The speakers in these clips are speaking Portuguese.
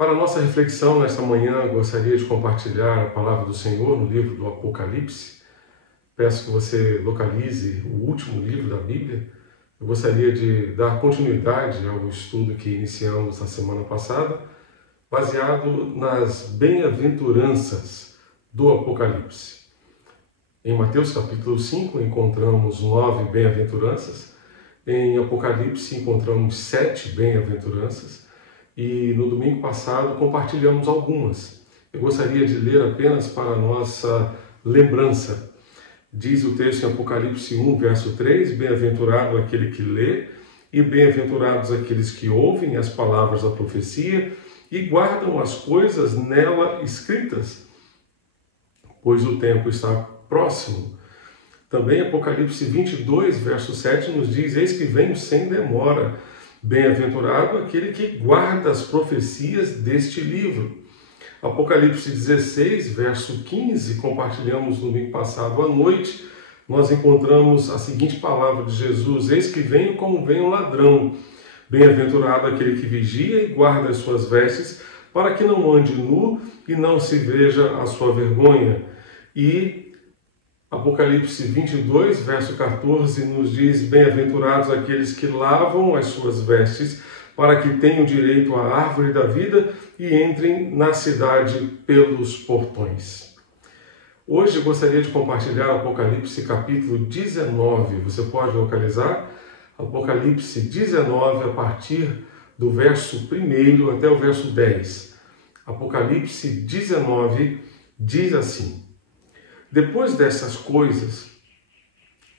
Para a nossa reflexão nesta manhã, gostaria de compartilhar a palavra do Senhor no livro do Apocalipse. Peço que você localize o último livro da Bíblia. Eu gostaria de dar continuidade ao estudo que iniciamos na semana passada, baseado nas bem-aventuranças do Apocalipse. Em Mateus capítulo 5 encontramos 9 bem-aventuranças, em Apocalipse encontramos 7 bem-aventuranças, e no domingo passado compartilhamos algumas. Eu gostaria de ler apenas para a nossa lembrança. Diz o texto em Apocalipse 1, verso 3, bem-aventurado aquele que lê, e bem-aventurados aqueles que ouvem as palavras da profecia e guardam as coisas nela escritas, pois o tempo está próximo. Também Apocalipse 22, verso 7 nos diz, eis que venho sem demora, bem-aventurado aquele que guarda as profecias deste livro. Apocalipse 16, verso 15, compartilhamos no domingo passado à noite, nós encontramos a seguinte palavra de Jesus, eis que venho como vem um ladrão, bem-aventurado aquele que vigia e guarda as suas vestes, para que não ande nu e não se veja a sua vergonha. E Apocalipse 22, verso 14, nos diz, bem-aventurados aqueles que lavam as suas vestes, para que tenham direito à árvore da vida e entrem na cidade pelos portões. Hoje eu gostaria de compartilhar Apocalipse capítulo 19. Você pode localizar Apocalipse 19 a partir do verso 1 até o verso 10. Apocalipse 19 diz assim, depois dessas coisas,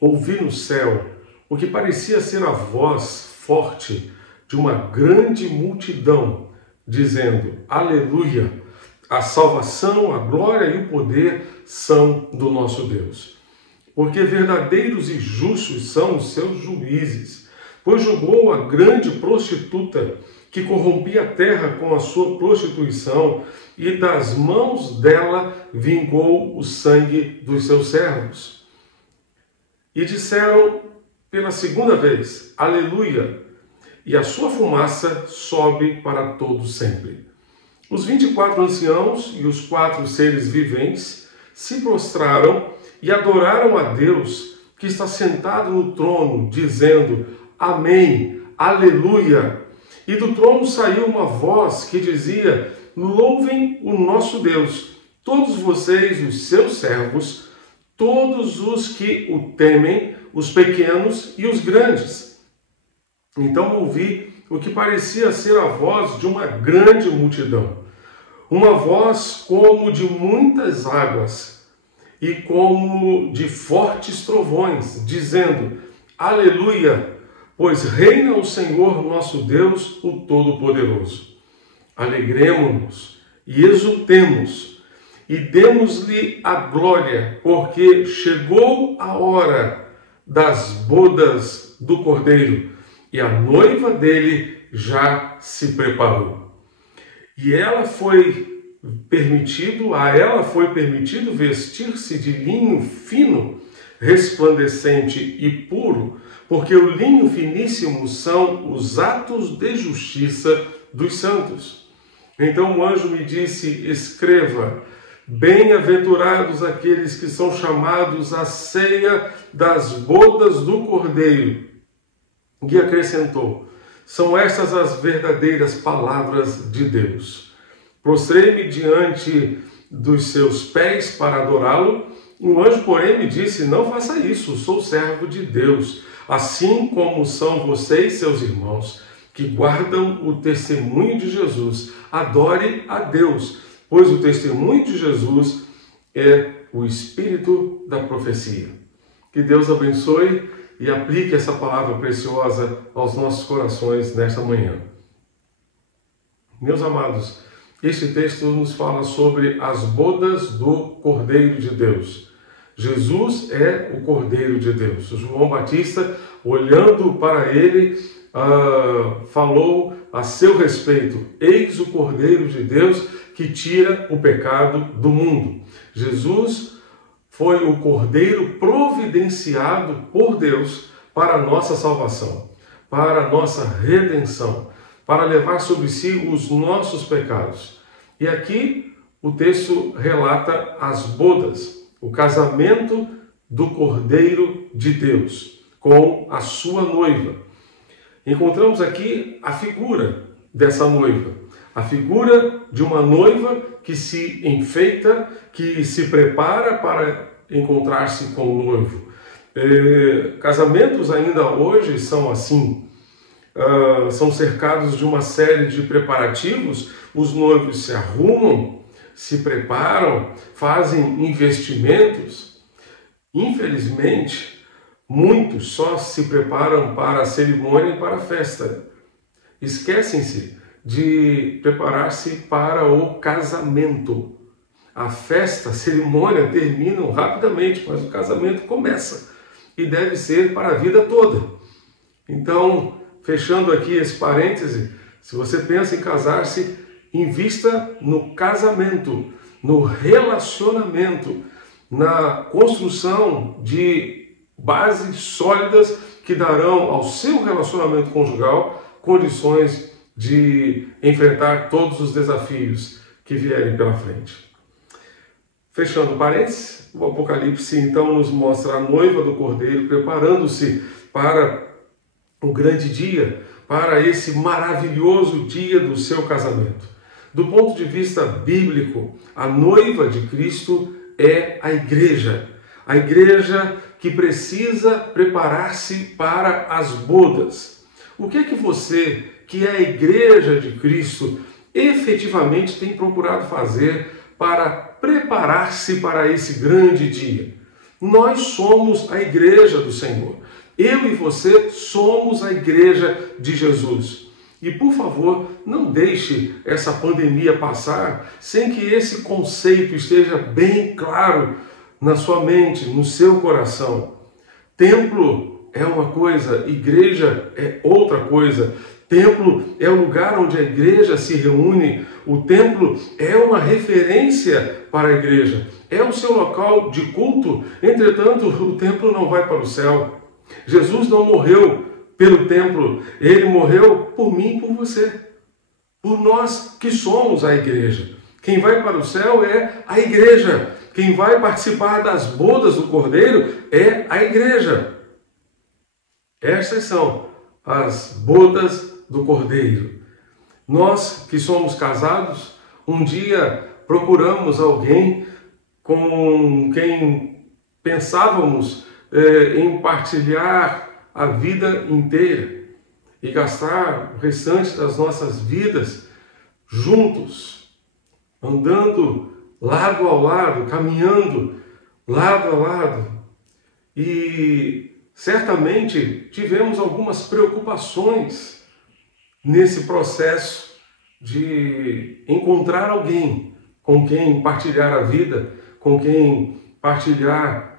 ouvi no céu o que parecia ser a voz forte de uma grande multidão, dizendo, aleluia, a salvação, a glória e o poder são do nosso Deus. Porque verdadeiros e justos são os seus juízes, pois julgou a grande prostituta que corrompia a terra com a sua prostituição, e das mãos dela vingou o sangue dos seus servos. E disseram pela segunda vez, aleluia, e a sua fumaça sobe para todo sempre. Os 24 anciãos e os 4 seres viventes se prostraram e adoraram a Deus, que está sentado no trono, dizendo, amém, aleluia. E do trono saiu uma voz que dizia, louvem o nosso Deus, todos vocês, os seus servos, todos os que o temem, os pequenos e os grandes. Então ouvi o que parecia ser a voz de uma grande multidão, uma voz como de muitas águas e como de fortes trovões, dizendo, aleluia, pois reina o Senhor nosso Deus, o Todo-Poderoso. Alegremo-nos e exultemos e demos-lhe a glória, porque chegou a hora das bodas do Cordeiro e a noiva dele já se preparou. E a ela foi permitido vestir-se de linho fino, resplandecente e puro, porque o linho finíssimo são os atos de justiça dos santos. Então o anjo me disse, escreva, bem-aventurados aqueles que são chamados à ceia das bodas do Cordeiro. E acrescentou, são estas as verdadeiras palavras de Deus. Prostrei-me diante dos seus pés para adorá-lo. O anjo, porém, me disse, não faça isso, sou servo de Deus, assim como são vocês, seus irmãos, que guardam o testemunho de Jesus. Adore a Deus, pois o testemunho de Jesus é o espírito da profecia. Que Deus abençoe e aplique essa palavra preciosa aos nossos corações nesta manhã. Meus amados, este texto nos fala sobre as bodas do Cordeiro de Deus. Jesus é o Cordeiro de Deus. João Batista, olhando para ele, falou a seu respeito, eis o Cordeiro de Deus que tira o pecado do mundo. Jesus foi o Cordeiro providenciado por Deus para a nossa salvação, para a nossa redenção, para levar sobre si os nossos pecados. E aqui o texto relata as bodas, o casamento do Cordeiro de Deus com a sua noiva. Encontramos aqui a figura dessa noiva, a figura de uma noiva que se enfeita, que se prepara para encontrar-se com o noivo. Casamentos ainda hoje são assim, são cercados de uma série de preparativos, os noivos se arrumam, se preparam, fazem investimentos. Infelizmente, muitos só se preparam para a cerimônia e para a festa. Esquecem-se de preparar-se para o casamento. A festa, a cerimônia terminam rapidamente, mas o casamento começa e deve ser para a vida toda. Então, fechando aqui esse parêntese, se você pensa em casar-se, invista no casamento, no relacionamento, na construção de bases sólidas que darão ao seu relacionamento conjugal condições de enfrentar todos os desafios que vierem pela frente. Fechando parênteses, o Apocalipse então nos mostra a noiva do Cordeiro preparando-se para o grande dia, para esse maravilhoso dia do seu casamento. Do ponto de vista bíblico, a noiva de Cristo é a igreja que precisa preparar-se para as bodas. O que é que você, que é a igreja de Cristo, efetivamente tem procurado fazer para preparar-se para esse grande dia? Nós somos a igreja do Senhor. Eu e você somos a igreja de Jesus. E, por favor, não deixe essa pandemia passar sem que esse conceito esteja bem claro na sua mente, no seu coração. Templo é uma coisa, igreja é outra coisa. Templo é o lugar onde a igreja se reúne. O templo é uma referência para a igreja. É o seu local de culto. Entretanto, o templo não vai para o céu. Jesus não morreu pelo templo. Ele morreu por mim e por você. Por nós que somos a igreja. Quem vai para o céu é a igreja. Quem vai participar das bodas do Cordeiro é a igreja. Essas são as bodas do Cordeiro. Nós que somos casados, um dia procuramos alguém com quem pensávamos em partilhar a vida inteira e gastar o restante das nossas vidas juntos, andando lado a lado, caminhando lado a lado. E certamente tivemos algumas preocupações nesse processo de encontrar alguém com quem partilhar a vida, com quem partilhar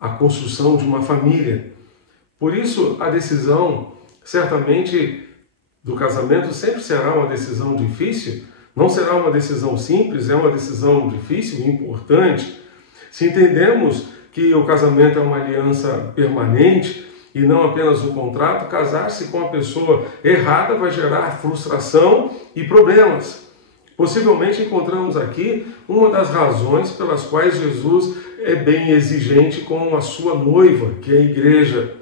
a construção de uma família. Por isso, a decisão, certamente, do casamento sempre será uma decisão difícil, não será uma decisão simples, é uma decisão difícil e importante. Se entendemos que o casamento é uma aliança permanente e não apenas um contrato, casar-se com a pessoa errada vai gerar frustração e problemas. Possivelmente encontramos aqui uma das razões pelas quais Jesus é bem exigente com a sua noiva, que é a igreja.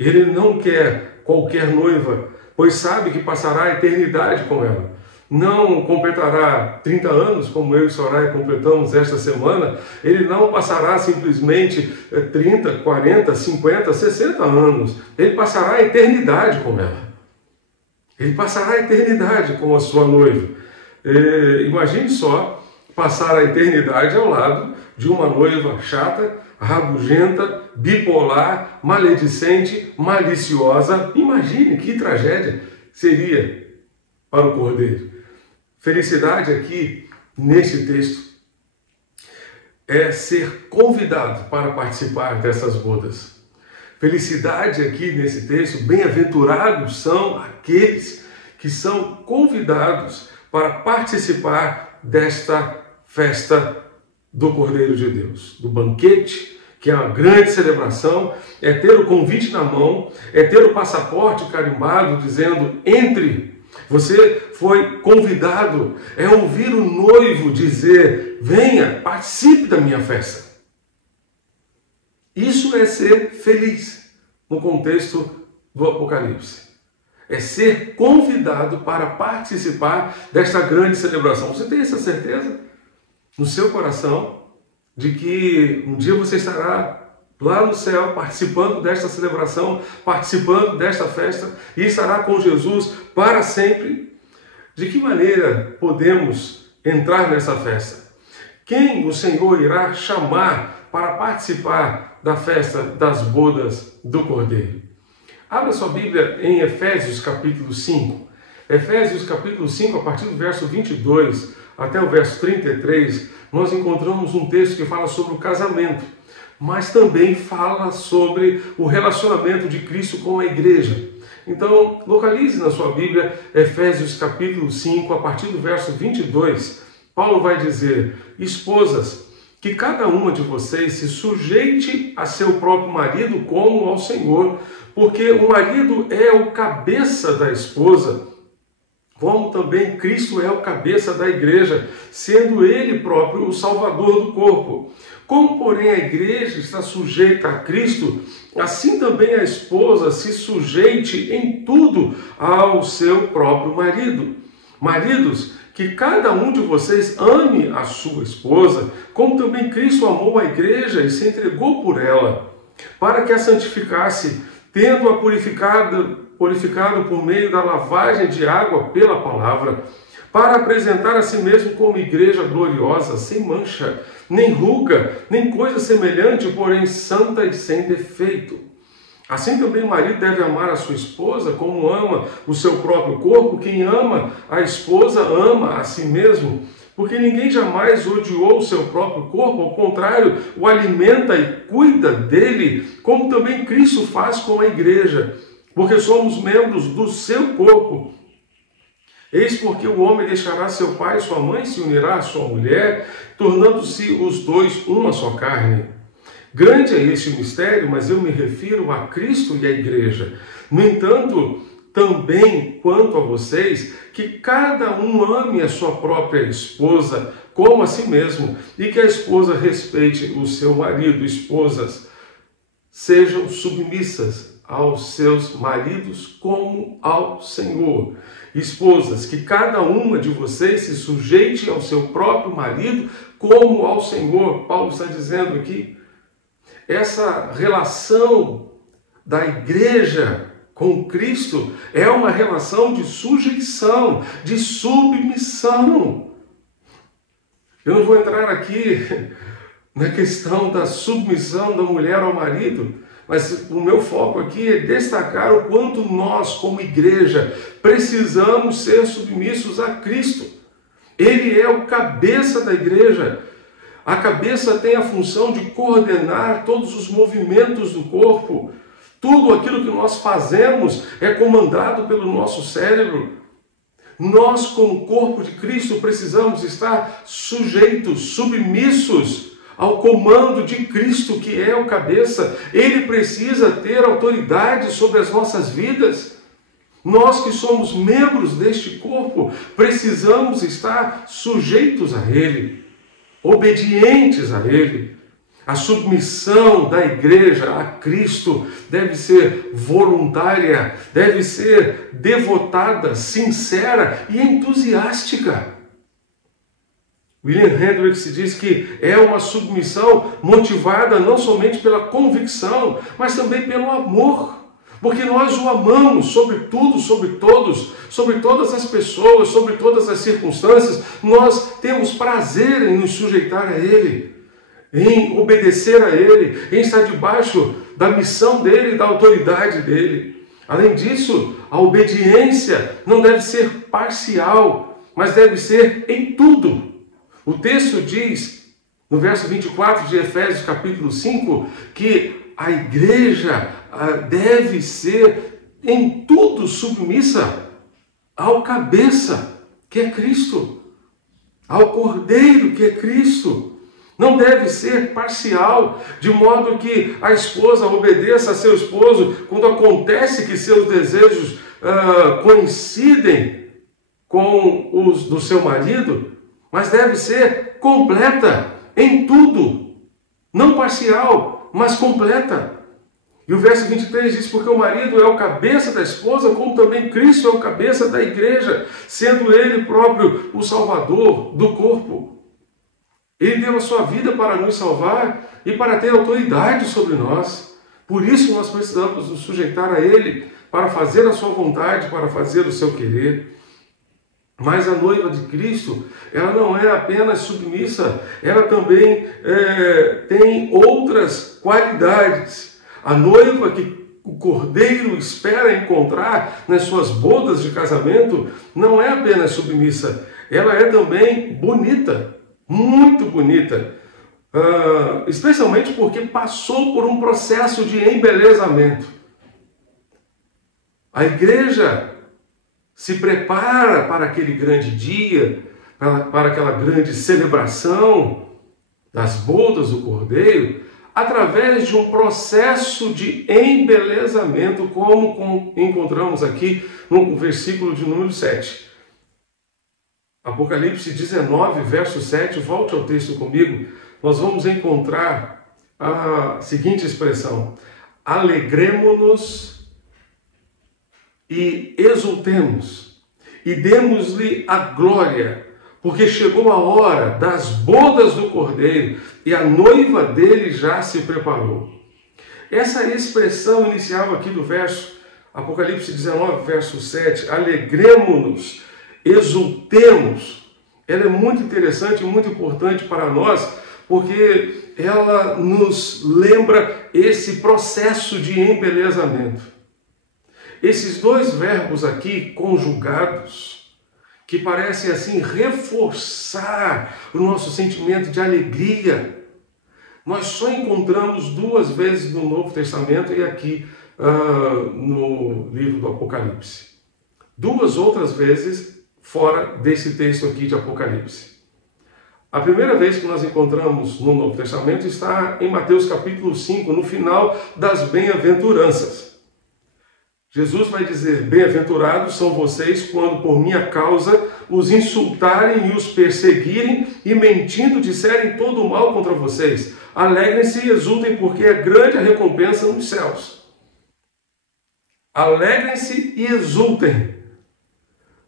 Ele não quer qualquer noiva, pois sabe que passará a eternidade com ela. Não completará 30 anos, como eu e Soraya completamos esta semana. Ele não passará simplesmente 30, 40, 50, 60 anos. Ele passará a eternidade com ela. Ele passará a eternidade com a sua noiva. Imagine só passar a eternidade ao lado de uma noiva chata, rabugenta, bipolar, maledicente, maliciosa. Imagine que tragédia seria para o Cordeiro. Felicidade aqui, neste texto, é ser convidado para participar dessas bodas. Felicidade aqui nesse texto, bem-aventurados são aqueles que são convidados para participar desta festa do Cordeiro de Deus, do banquete, que é uma grande celebração, é ter o convite na mão, é ter o passaporte carimbado dizendo entre. Você foi convidado, é ouvir o noivo dizer: venha, participe da minha festa. Isso é ser feliz no contexto do Apocalipse. É ser convidado para participar desta grande celebração. Você tem essa certeza no seu coração de que um dia você estará lá no céu participando desta celebração, participando desta festa e estará com Jesus para sempre? De que maneira podemos entrar nessa festa? Quem o Senhor irá chamar para participar da festa das bodas do Cordeiro? Abra sua Bíblia em Efésios capítulo 5. Efésios capítulo 5, a partir do verso 22 até o verso 33, nós encontramos um texto que fala sobre o casamento, mas também fala sobre o relacionamento de Cristo com a igreja. Então, localize na sua Bíblia Efésios capítulo 5, a partir do verso 22. Paulo vai dizer: esposas, que cada uma de vocês se sujeite a seu próprio marido como ao Senhor, porque o marido é o cabeça da esposa, como também Cristo é o cabeça da igreja, sendo ele próprio o salvador do corpo. Como, porém, a igreja está sujeita a Cristo, assim também a esposa se sujeite em tudo ao seu próprio marido. Maridos, que cada um de vocês ame a sua esposa, como também Cristo amou a igreja e se entregou por ela, para que a santificasse, tendo-a purificado por meio da lavagem de água pela palavra, para apresentar a si mesmo como igreja gloriosa, sem mancha, nem ruga, nem coisa semelhante, porém santa e sem defeito. Assim também o marido deve amar a sua esposa como ama o seu próprio corpo. Quem ama a esposa ama a si mesmo, porque ninguém jamais odiou o seu próprio corpo, ao contrário, o alimenta e cuida dele, como também Cristo faz com a igreja, porque somos membros do seu corpo. Eis porque o homem deixará seu pai e sua mãe, se unirá à sua mulher, tornando-se os dois uma só carne. Grande é este mistério, mas eu me refiro a Cristo e à igreja. No entanto, também quanto a vocês, que cada um ame a sua própria esposa como a si mesmo, e que a esposa respeite o seu marido. Esposas, sejam submissas aos seus maridos como ao Senhor. Esposas, que cada uma de vocês se sujeite ao seu próprio marido como ao Senhor. Paulo está dizendo aqui, essa relação da igreja com Cristo é uma relação de sujeição, de submissão. Eu não vou entrar aqui na questão da submissão da mulher ao marido, mas o meu foco aqui é destacar o quanto nós, como igreja, precisamos ser submissos a Cristo. Ele é o cabeça da igreja. A cabeça tem a função de coordenar todos os movimentos do corpo. Tudo aquilo que nós fazemos é comandado pelo nosso cérebro. Nós, como corpo de Cristo, precisamos estar sujeitos, submissos ao comando de Cristo, que é o cabeça. Ele precisa ter autoridade sobre as nossas vidas. Nós que somos membros deste corpo, precisamos estar sujeitos a Ele, obedientes a Ele. A submissão da igreja a Cristo deve ser voluntária, deve ser devotada, sincera e entusiástica. William Hendricks diz que é uma submissão motivada não somente pela convicção, mas também pelo amor. Porque nós o amamos sobre tudo, sobre todos, sobre todas as pessoas, sobre todas as circunstâncias. Nós temos prazer em nos sujeitar a Ele, em obedecer a Ele, em estar debaixo da missão dEle e da autoridade dEle. Além disso, a obediência não deve ser parcial, mas deve ser em tudo. O texto diz, no verso 24 de Efésios capítulo 5, que a igreja deve ser em tudo submissa ao cabeça, que é Cristo, ao Cordeiro, que é Cristo. Não deve ser parcial, de modo que a esposa obedeça a seu esposo quando acontece que seus desejos coincidem com os do seu marido, mas deve ser completa em tudo, não parcial, mas completa. E o verso 23 diz, porque o marido é o cabeça da esposa, como também Cristo é o cabeça da igreja, sendo ele próprio o salvador do corpo. Ele deu a sua vida para nos salvar e para ter autoridade sobre nós. Por isso nós precisamos nos sujeitar a ele, para fazer a sua vontade, para fazer o seu querer. Mas a noiva de Cristo, ela não é apenas submissa, ela também tem outras qualidades. A noiva que o cordeiro espera encontrar nas suas bodas de casamento não é apenas submissa, ela é também bonita, muito bonita, especialmente porque passou por um processo de embelezamento. A igreja se prepara para aquele grande dia, para aquela grande celebração das bodas do cordeiro, através de um processo de embelezamento, como encontramos aqui no versículo de número 7. Apocalipse 19, verso 7, volte ao texto comigo, nós vamos encontrar a seguinte expressão: alegremo-nos e exultemos, e demos-lhe a glória, porque chegou a hora das bodas do Cordeiro, e a noiva dele já se preparou. Essa expressão inicial aqui do verso, Apocalipse 19, verso 7, alegremo-nos, exultemos, ela é muito interessante e muito importante para nós, porque ela nos lembra esse processo de embelezamento. Esses dois verbos aqui conjugados, que parecem assim reforçar o nosso sentimento de alegria, nós só encontramos duas vezes no Novo Testamento e aqui no livro do Apocalipse. Duas outras vezes fora desse texto aqui de Apocalipse. A primeira vez que nós encontramos no Novo Testamento está em Mateus capítulo 5, no final das bem-aventuranças. Jesus vai dizer, bem-aventurados são vocês quando por minha causa os insultarem e os perseguirem e mentindo disserem todo o mal contra vocês. Alegrem-se e exultem porque é grande a recompensa nos céus. Alegrem-se e exultem.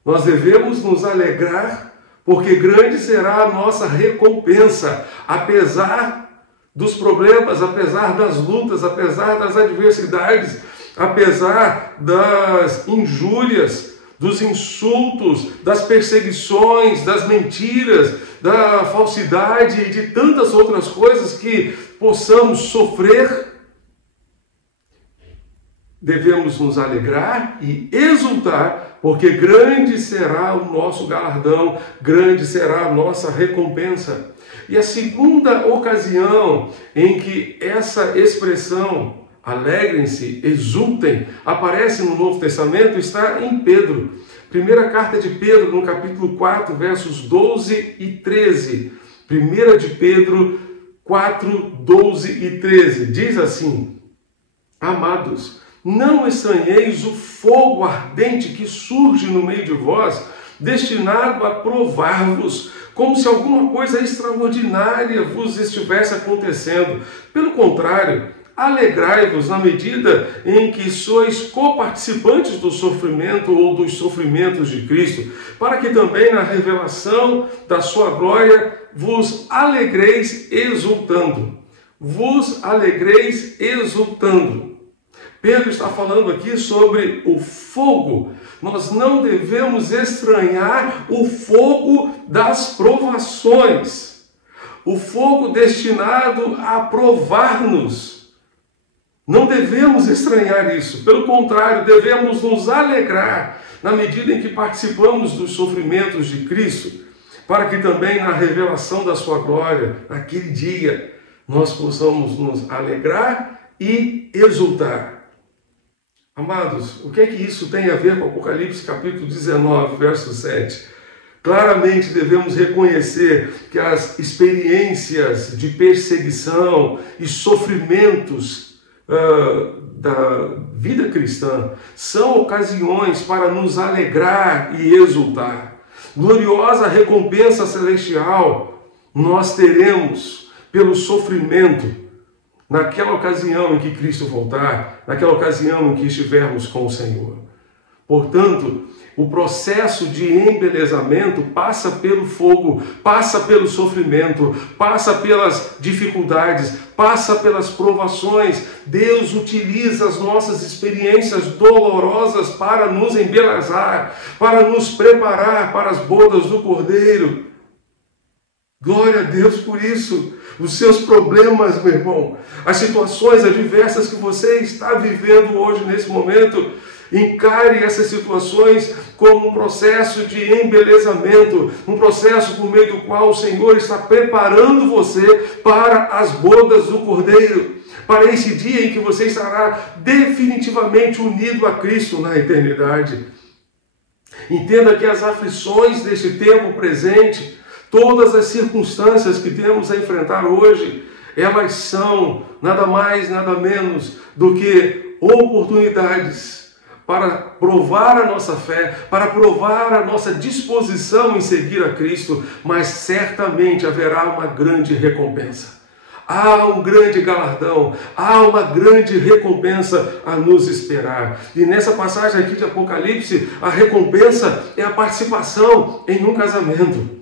Nós devemos nos alegrar porque grande será a nossa recompensa, apesar dos problemas, apesar das lutas, apesar das adversidades, apesar das injúrias, dos insultos, das perseguições, das mentiras, da falsidade e de tantas outras coisas que possamos sofrer, devemos nos alegrar e exultar, porque grande será o nosso galardão, grande será a nossa recompensa. E a segunda ocasião em que essa expressão alegrem-se, exultem, aparece no Novo Testamento, está em Pedro. Primeira carta de Pedro, no capítulo 4, versos 12 e 13. 1 de Pedro 4, 12 e 13. Diz assim: amados, não estranheis o fogo ardente que surge no meio de vós, destinado a provar-vos, como se alguma coisa extraordinária vos estivesse acontecendo. Pelo contrário, alegrai-vos na medida em que sois coparticipantes do sofrimento ou dos sofrimentos de Cristo, para que também na revelação da sua glória vos alegreis exultando. Vos alegreis exultando. Pedro está falando aqui sobre o fogo. Nós não devemos estranhar o fogo das provações, o fogo destinado a provar-nos. Não devemos estranhar isso, pelo contrário, devemos nos alegrar na medida em que participamos dos sofrimentos de Cristo, para que também na revelação da sua glória, naquele dia, nós possamos nos alegrar e exultar. Amados, o que é que isso tem a ver com Apocalipse capítulo 19, verso 7? Claramente devemos reconhecer que as experiências de perseguição e sofrimentos da vida cristã são ocasiões para nos alegrar e exultar. gloriosa recompensa celestial nós teremos pelo sofrimento naquela ocasião em que Cristo voltar, naquela ocasião em que estivermos com o Senhor. Portanto, o processo de embelezamento passa pelo fogo, passa pelo sofrimento, passa pelas dificuldades, passa pelas provações. Deus utiliza as nossas experiências dolorosas para nos embelezar, para nos preparar para as bodas do Cordeiro. Glória a Deus por isso. Os seus problemas, meu irmão, as situações adversas que você está vivendo hoje, nesse momento, encare essas situações como um processo de embelezamento, um processo por meio do qual o Senhor está preparando você para as bodas do Cordeiro, para esse dia em que você estará definitivamente unido a Cristo na eternidade. Entenda que as aflições deste tempo presente, todas as circunstâncias que temos a enfrentar hoje, elas são nada mais, nada menos do que oportunidades para provar a nossa fé, para provar a nossa disposição em seguir a Cristo, mas certamente haverá uma grande recompensa. Há um grande galardão, há uma grande recompensa a nos esperar. E nessa passagem aqui de Apocalipse, a recompensa é a participação em um casamento.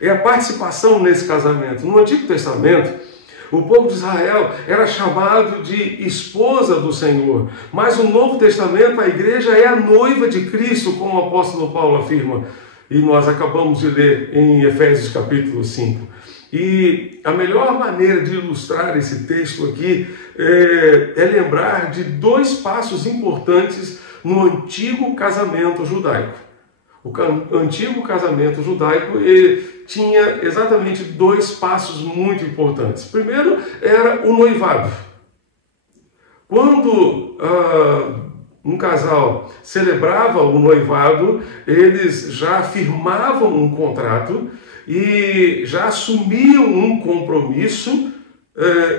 É a participação nesse casamento. No Antigo Testamento, o povo de Israel era chamado de esposa do Senhor. Mas no Novo Testamento, a igreja é a noiva de Cristo, como o apóstolo Paulo afirma. E nós acabamos de ler em Efésios capítulo 5. E a melhor maneira de ilustrar esse texto aqui é lembrar de dois passos importantes no antigo casamento judaico. O antigo casamento judaico tinha exatamente dois passos muito importantes. Primeiro era o noivado. Quando um casal celebrava o noivado, eles já firmavam um contrato e já assumiam um compromisso,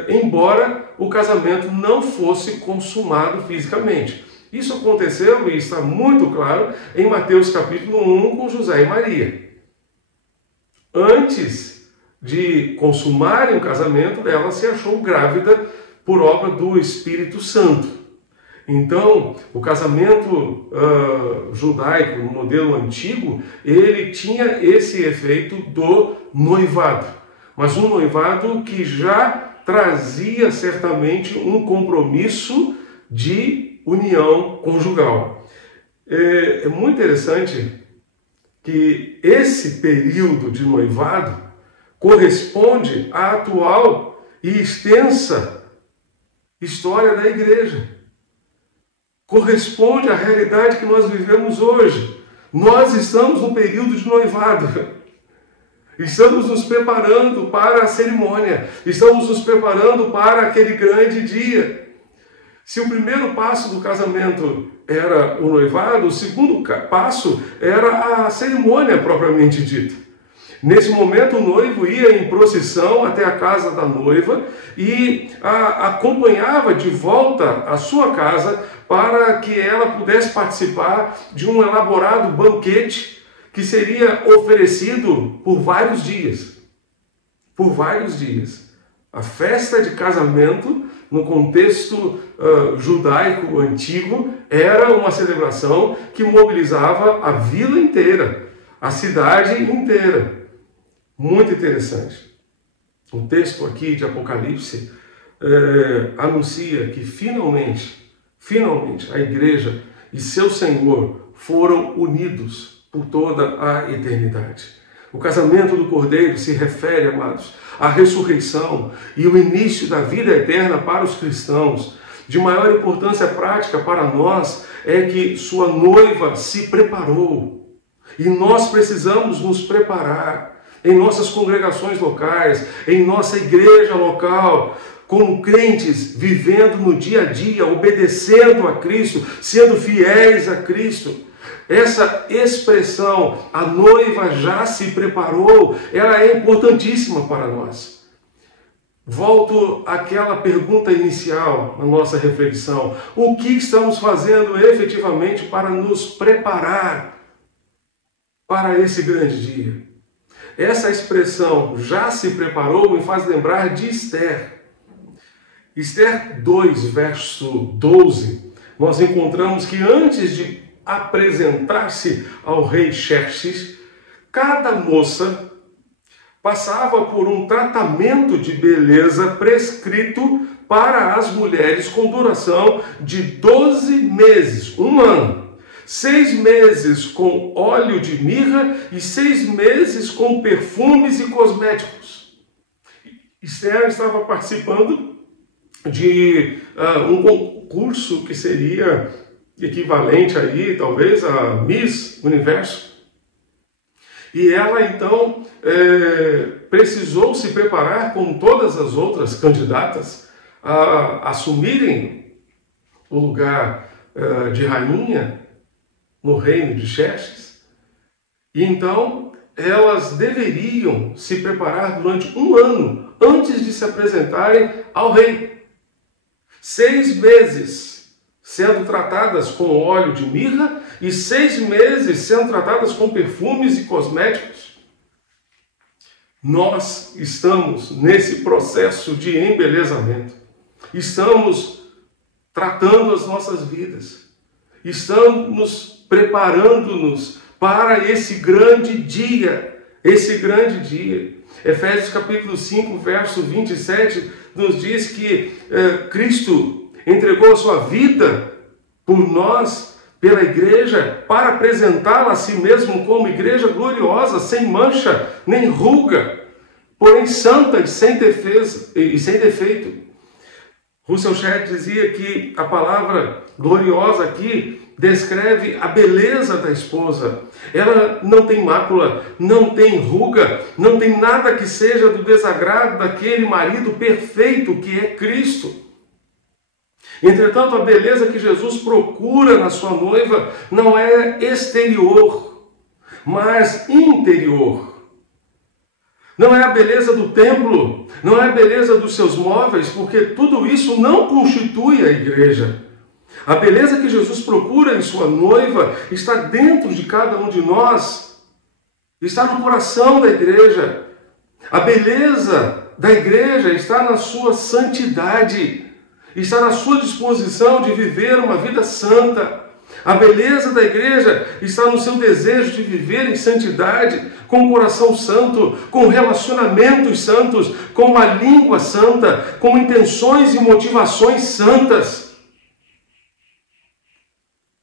embora o casamento não fosse consumado fisicamente. Isso aconteceu, e está muito claro, em Mateus capítulo 1 com José e Maria. Antes de consumarem o casamento, ela se achou grávida por obra do Espírito Santo. Então, o casamento judaico, no modelo antigo, ele tinha esse efeito do noivado. Mas um noivado que já trazia certamente um compromisso de união conjugal. É muito interessante que esse período de noivado corresponde à atual e extensa história da igreja. Corresponde à realidade que nós vivemos hoje. Nós estamos no período de noivado. Estamos nos preparando para a cerimônia. Estamos nos preparando para aquele grande dia. Se o primeiro passo do casamento era o noivado, o segundo passo era a cerimônia propriamente dita. Nesse momento, o noivo ia em procissão até a casa da noiva e a acompanhava de volta à sua casa para que ela pudesse participar de um elaborado banquete que seria oferecido por vários dias. Por vários dias. A festa de casamento, no contexto judaico antigo, era uma celebração que mobilizava a vila inteira, a cidade inteira. Muito interessante. O texto aqui de Apocalipse anuncia que finalmente a igreja e seu Senhor foram unidos por toda a eternidade. O casamento do Cordeiro se refere, amados, à ressurreição e o início da vida eterna para os cristãos. De maior importância prática para nós é que sua noiva se preparou. E nós precisamos nos preparar em nossas congregações locais, em nossa igreja local, como crentes, vivendo no dia a dia, obedecendo a Cristo, sendo fiéis a Cristo. Essa expressão, a noiva já se preparou, ela é importantíssima para nós. Volto àquela pergunta inicial na nossa reflexão. O que estamos fazendo efetivamente para nos preparar para esse grande dia. Essa expressão, já se preparou, me faz lembrar de Esther. Esther 2, verso 12, nós encontramos que antes de apresentar-se ao rei Xerxes, cada moça passava por um tratamento de beleza prescrito para as mulheres com duração de 12 meses, um ano. 6 meses com óleo de mirra e 6 meses com perfumes e cosméticos. Esther estava participando de um concurso que seria equivalente aí, talvez, a Miss Universo. E ela, então, precisou se preparar, como todas as outras candidatas, a assumirem o lugar de rainha no reino de Xerxes. E então, elas deveriam se preparar durante um ano antes de se apresentarem ao rei. 6 meses sendo tratadas com óleo de mirra e 6 meses sendo tratadas com perfumes e cosméticos. Nós estamos nesse processo de embelezamento. Estamos tratando as nossas vidas. Estamos preparando-nos para esse grande dia. Esse grande dia. Efésios capítulo 5, verso 27, nos diz que Cristo entregou a sua vida por nós, pela igreja, para apresentá-la a si mesmo como igreja gloriosa, sem mancha, nem ruga, porém santa e sem defeito. Russell Shedd dizia que a palavra gloriosa aqui descreve a beleza da esposa. Ela não tem mácula, não tem ruga, não tem nada que seja do desagrado daquele marido perfeito que é Cristo. Entretanto, a beleza que Jesus procura na sua noiva não é exterior, mas interior. Não é a beleza do templo, não é a beleza dos seus móveis, porque tudo isso não constitui a igreja. A beleza que Jesus procura em sua noiva está dentro de cada um de nós, está no coração da igreja. A beleza da igreja está na sua santidade, está na sua disposição de viver uma vida santa. A beleza da igreja está no seu desejo de viver em santidade, com um coração santo, com relacionamentos santos, com uma língua santa, com intenções e motivações santas.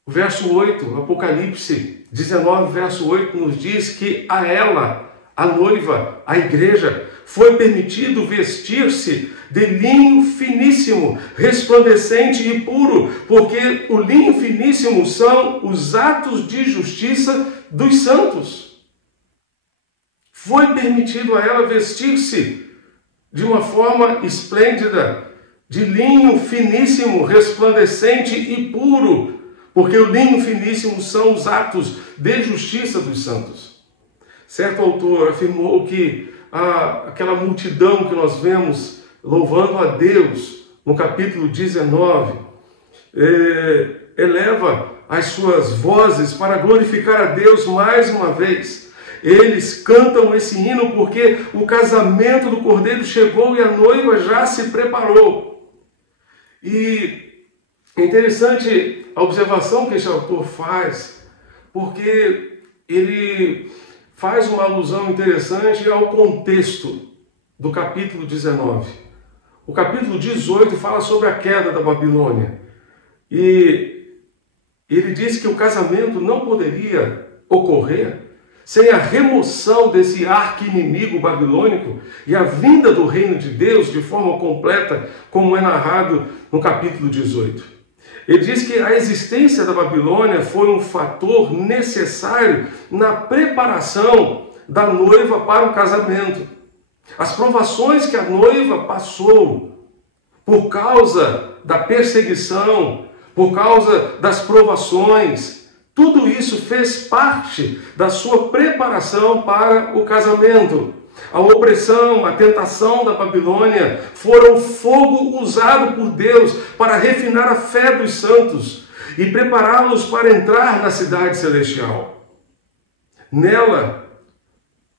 O verso 8, Apocalipse 19, verso 8, nos diz que a ela, a noiva, a igreja, foi permitido vestir-se de linho finíssimo, resplandecente e puro, porque o linho finíssimo são os atos de justiça dos santos. Foi permitido a ela vestir-se de uma forma esplêndida, de linho finíssimo, resplandecente e puro, porque o linho finíssimo são os atos de justiça dos santos. Certo autor afirmou que aquela multidão que nós vemos louvando a Deus no capítulo 19, eleva as suas vozes para glorificar a Deus mais uma vez. Eles cantam esse hino porque o casamento do Cordeiro chegou e a noiva já se preparou. E é interessante a observação que esse autor faz, porque ele faz uma alusão interessante ao contexto do capítulo 19. O capítulo 18 fala sobre a queda da Babilônia. E ele diz que o casamento não poderia ocorrer sem a remoção desse arqui-inimigo babilônico e a vinda do reino de Deus de forma completa, como é narrado no capítulo 18. Ele diz que a existência da Babilônia foi um fator necessário na preparação da noiva para o casamento. As provações que a noiva passou por causa da perseguição, por causa das provações, tudo isso fez parte da sua preparação para o casamento. A opressão, a tentação da Babilônia foram fogo usado por Deus para refinar a fé dos santos e prepará-los para entrar na cidade celestial. Nela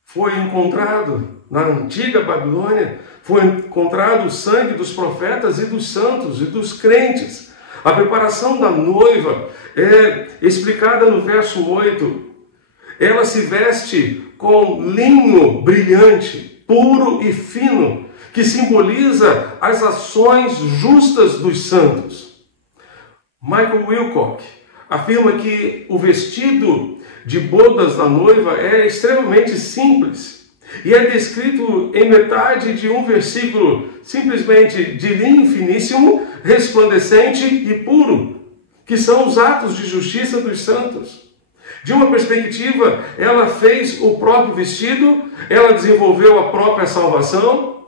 foi encontrado, na antiga Babilônia, foi encontrado o sangue dos profetas e dos santos e dos crentes. A preparação da noiva é explicada no verso 8. Ela se veste com linho brilhante, puro e fino, que simboliza as ações justas dos santos. Michael Wilcock afirma que o vestido de bodas da noiva é extremamente simples e é descrito em metade de um versículo, simplesmente de linho finíssimo, resplandecente e puro, que são os atos de justiça dos santos. De uma perspectiva, ela fez o próprio vestido, ela desenvolveu a própria salvação,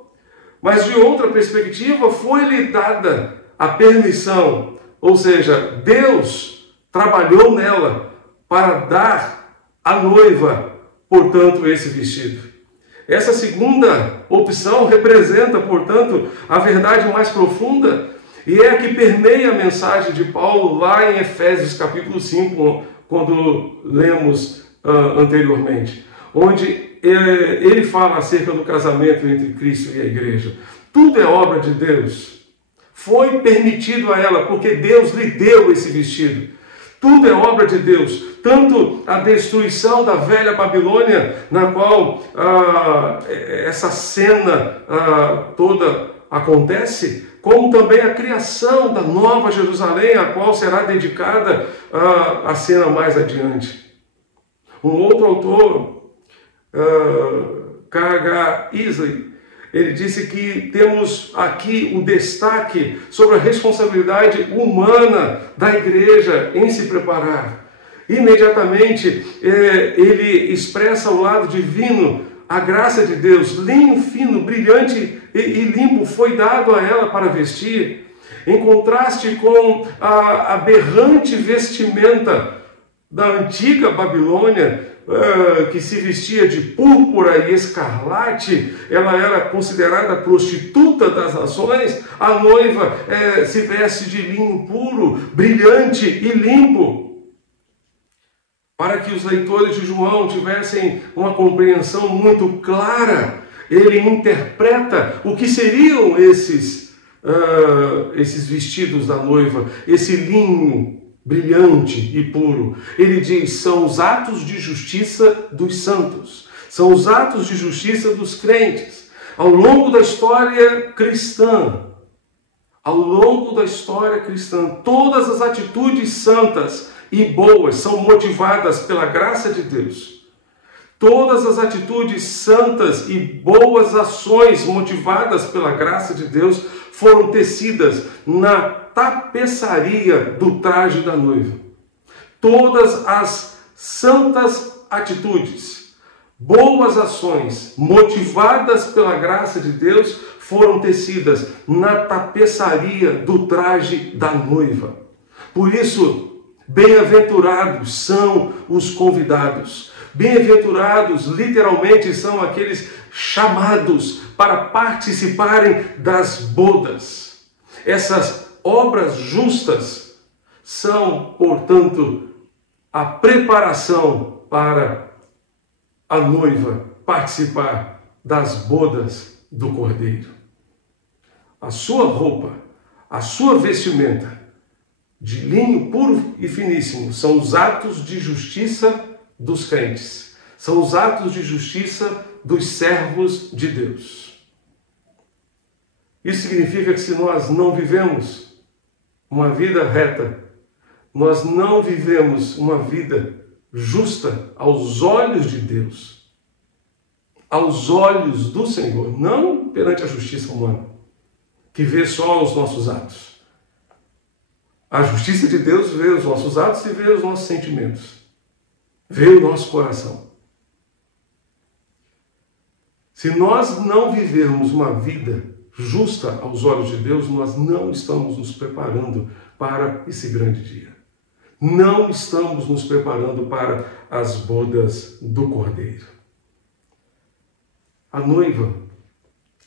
mas de outra perspectiva, foi-lhe dada a permissão, ou seja, Deus trabalhou nela para dar à noiva, portanto, esse vestido. Essa segunda opção representa, portanto, a verdade mais profunda e é a que permeia a mensagem de Paulo lá em Efésios capítulo 5, quando lemos anteriormente, onde ele fala acerca do casamento entre Cristo e a igreja. Tudo é obra de Deus. Foi permitido a ela, porque Deus lhe deu esse vestido. Tudo é obra de Deus. Tanto a destruição da velha Babilônia, na qual essa cena toda acontece, como também a criação da nova Jerusalém, a qual será dedicada a cena mais adiante. Um outro autor, K.H. Isley, ele disse que temos aqui o destaque sobre a responsabilidade humana da igreja em se preparar. Imediatamente, ele expressa o lado divino, a graça de Deus, linho fino, brilhante e limpo foi dado a ela para vestir, em contraste com a aberrante vestimenta da antiga Babilônia, que se vestia de púrpura e escarlate. Ela era considerada prostituta das nações. A noiva se veste de linho puro, brilhante e limpo. Para que os leitores de João tivessem uma compreensão muito clara, ele interpreta o que seriam esses vestidos da noiva, esse linho brilhante e puro. Ele diz, são os atos de justiça dos santos, são os atos de justiça dos crentes. Ao longo da história cristã, todas as atitudes santas e boas são motivadas pela graça de Deus. Todas as atitudes santas e boas ações motivadas pela graça de Deus foram tecidas na tapeçaria do traje da noiva. Todas as santas atitudes, boas ações motivadas pela graça de Deus foram tecidas na tapeçaria do traje da noiva. Por isso, bem-aventurados são os convidados. Bem-aventurados, literalmente, são aqueles chamados para participarem das bodas. Essas obras justas são, portanto, a preparação para a noiva participar das bodas do Cordeiro. A sua roupa, a sua vestimenta de linho puro e finíssimo são os atos de justiça dos crentes. São os atos de justiça dos servos de Deus. Isso significa que se nós não vivemos uma vida reta, nós não vivemos uma vida justa aos olhos de Deus, aos olhos do Senhor, não perante a justiça humana, que vê só os nossos atos. A justiça de Deus vê os nossos atos e vê os nossos sentimentos, vê o nosso coração. Se nós não vivermos uma vida justa aos olhos de Deus, nós não estamos nos preparando para esse grande dia. Não estamos nos preparando para as bodas do Cordeiro. A noiva,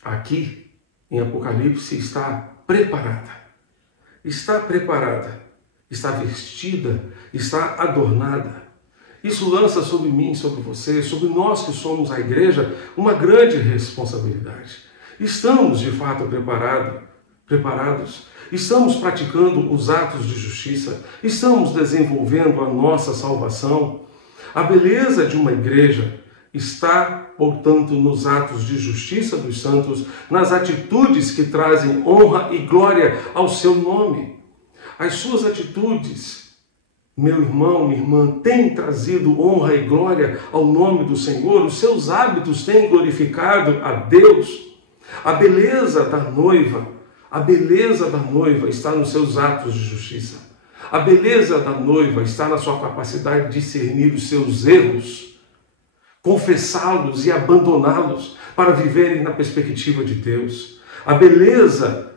aqui em Apocalipse, está preparada. Está preparada, está vestida, está adornada. Isso lança sobre mim, sobre você, sobre nós que somos a igreja, uma grande responsabilidade. Estamos, de fato, preparados? Estamos praticando os atos de justiça? Estamos desenvolvendo a nossa salvação? A beleza de uma igreja está, portanto, nos atos de justiça dos santos, nas atitudes que trazem honra e glória ao seu nome. As suas atitudes, meu irmão, minha irmã, têm trazido honra e glória ao nome do Senhor, os seus hábitos têm glorificado a Deus. A beleza da noiva está nos seus atos de justiça. A beleza da noiva está na sua capacidade de discernir os seus erros, confessá-los e abandoná-los para viverem na perspectiva de Deus. A beleza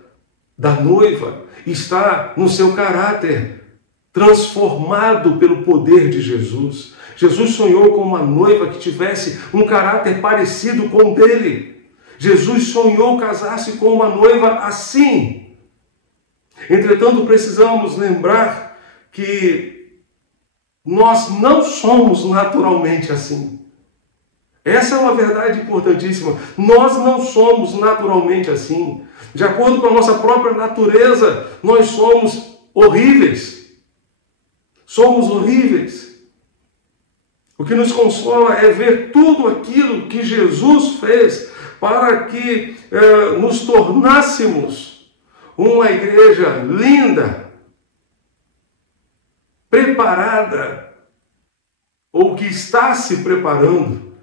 da noiva está no seu caráter, transformado pelo poder de Jesus. Jesus sonhou com uma noiva que tivesse um caráter parecido com o dele. Jesus sonhou casar-se com uma noiva assim. Entretanto, precisamos lembrar que nós não somos naturalmente assim. Essa é uma verdade importantíssima. Nós não somos naturalmente assim. De acordo com a nossa própria natureza, nós somos horríveis. Somos horríveis. O que nos consola é ver tudo aquilo que Jesus fez para que nos tornássemos uma igreja linda, preparada, ou que está se preparando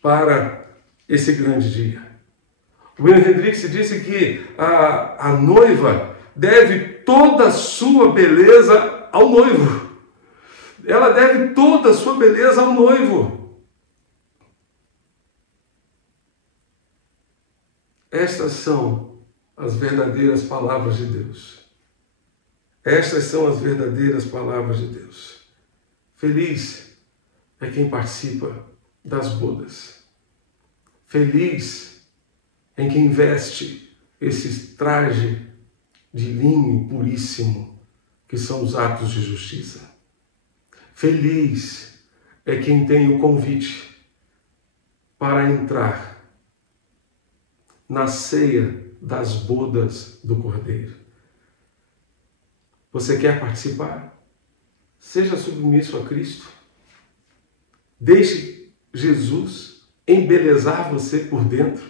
para esse grande dia. William Hendricks disse que a noiva deve toda a sua beleza ao noivo. Ela deve toda a sua beleza ao noivo. Estas são as verdadeiras palavras de Deus. Estas são as verdadeiras palavras de Deus. Feliz é quem participa das bodas. Feliz é quem veste esse traje de linho puríssimo, que são os atos de justiça. Feliz é quem tem o convite para entrar na ceia das bodas do Cordeiro. Você quer participar? Seja submisso a Cristo. Deixe Jesus embelezar você por dentro.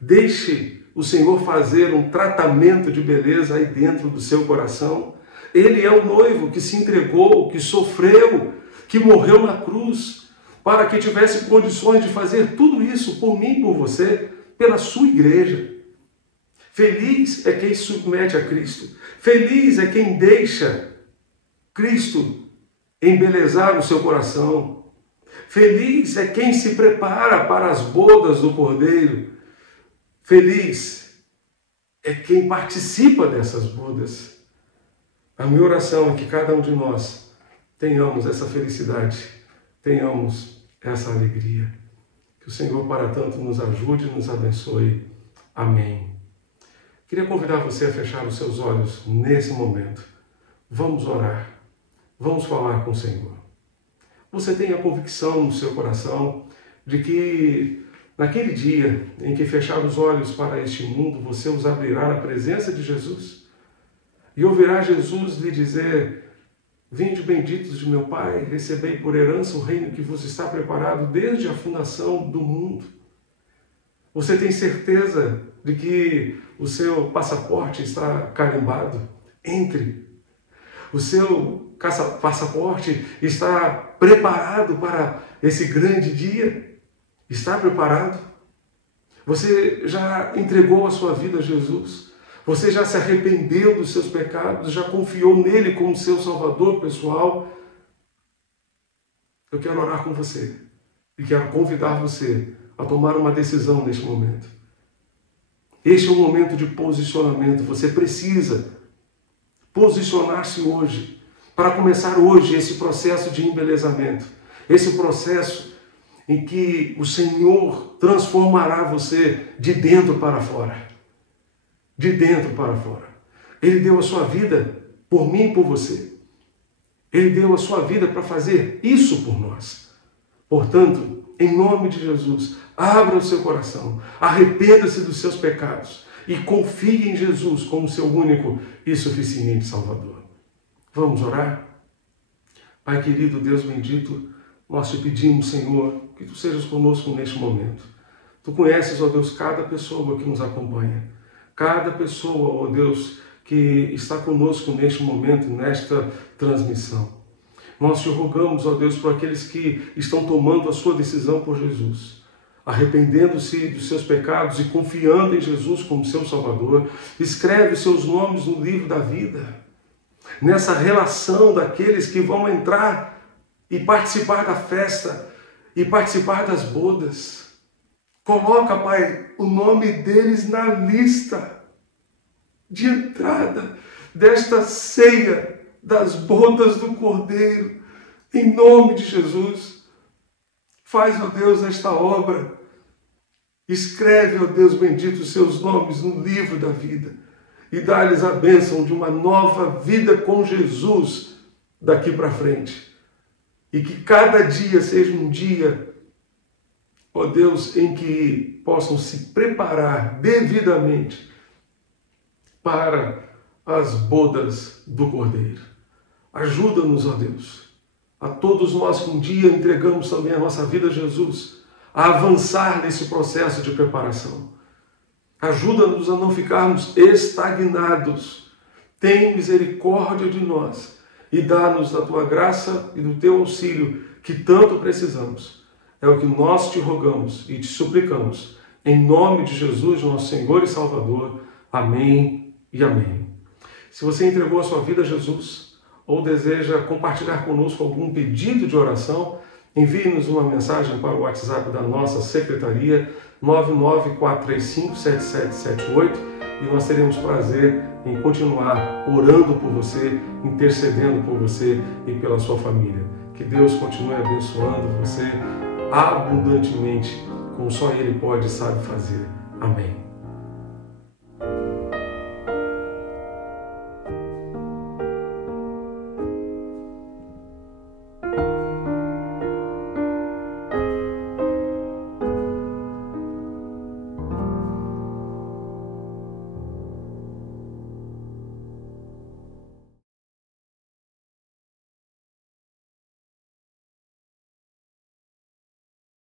Deixe o Senhor fazer um tratamento de beleza aí dentro do seu coração. Ele é o noivo que se entregou, que sofreu, que morreu na cruz, para que tivesse condições de fazer tudo isso por mim e por você, pela sua igreja. Feliz é quem se submete a Cristo. Feliz é quem deixa Cristo embelezar o seu coração. Feliz é quem se prepara para as bodas do Cordeiro. Feliz é quem participa dessas bodas. A minha oração é que cada um de nós tenhamos essa felicidade, tenhamos essa alegria. Que o Senhor para tanto nos ajude e nos abençoe. Amém. Queria convidar você a fechar os seus olhos nesse momento. Vamos orar. Vamos falar com o Senhor. Você tem a convicção no seu coração de que naquele dia em que fechar os olhos para este mundo, você os abrirá na presença de Jesus e ouvirá Jesus lhe dizer: vinde benditos de meu Pai, recebei por herança o reino que vos está preparado desde a fundação do mundo. Você tem certeza de que o seu passaporte está carimbado? Entre. O seu passaporte está preparado para esse grande dia? Está preparado? Você já entregou a sua vida a Jesus? Você já se arrependeu dos seus pecados? Já confiou nele como seu Salvador pessoal? Eu quero orar com você e quero convidar você a tomar uma decisão neste momento. Este é um momento de posicionamento. Você precisa posicionar-se hoje, para começar hoje esse processo de embelezamento, esse processo em que o Senhor transformará você de dentro para fora. De dentro para fora. Ele deu a sua vida por mim e por você. Ele deu a sua vida para fazer isso por nós. Portanto, em nome de Jesus, abra o seu coração, arrependa-se dos seus pecados e confie em Jesus como seu único e suficiente Salvador. Vamos orar? Pai querido, Deus bendito, nós te pedimos, Senhor, que Tu sejas conosco neste momento. Tu conheces, ó Deus, cada pessoa que nos acompanha, cada pessoa, ó Deus, que está conosco neste momento, nesta transmissão. Nós te rogamos, ó Deus, por aqueles que estão tomando a sua decisão por Jesus, arrependendo-se dos seus pecados e confiando em Jesus como seu Salvador. Escreve os seus nomes no livro da vida, nessa relação daqueles que vão entrar e participar da festa e participar das bodas. Coloca, Pai, o nome deles na lista de entrada desta ceia das bodas do Cordeiro, em nome de Jesus. Faz, ó Deus, esta obra. Escreve, ó Deus bendito, os seus nomes no livro da vida e dá-lhes a bênção de uma nova vida com Jesus daqui para frente. E que cada dia seja um dia, ó Deus, em que possam se preparar devidamente para as bodas do Cordeiro. Ajuda-nos, ó Deus, a todos nós que um dia entregamos também a nossa vida a Jesus, a avançar nesse processo de preparação. Ajuda-nos a não ficarmos estagnados. Tem misericórdia de nós e dá-nos da Tua graça e do Teu auxílio que tanto precisamos. É o que nós te rogamos e te suplicamos. Em nome de Jesus, nosso Senhor e Salvador. Amém e amém. Se você entregou a sua vida a Jesus ou deseja compartilhar conosco algum pedido de oração, envie-nos uma mensagem para o WhatsApp da nossa secretaria 994357778 e nós teremos prazer em continuar orando por você, intercedendo por você e pela sua família. Que Deus continue abençoando você abundantemente, como só Ele pode e sabe fazer. Amém.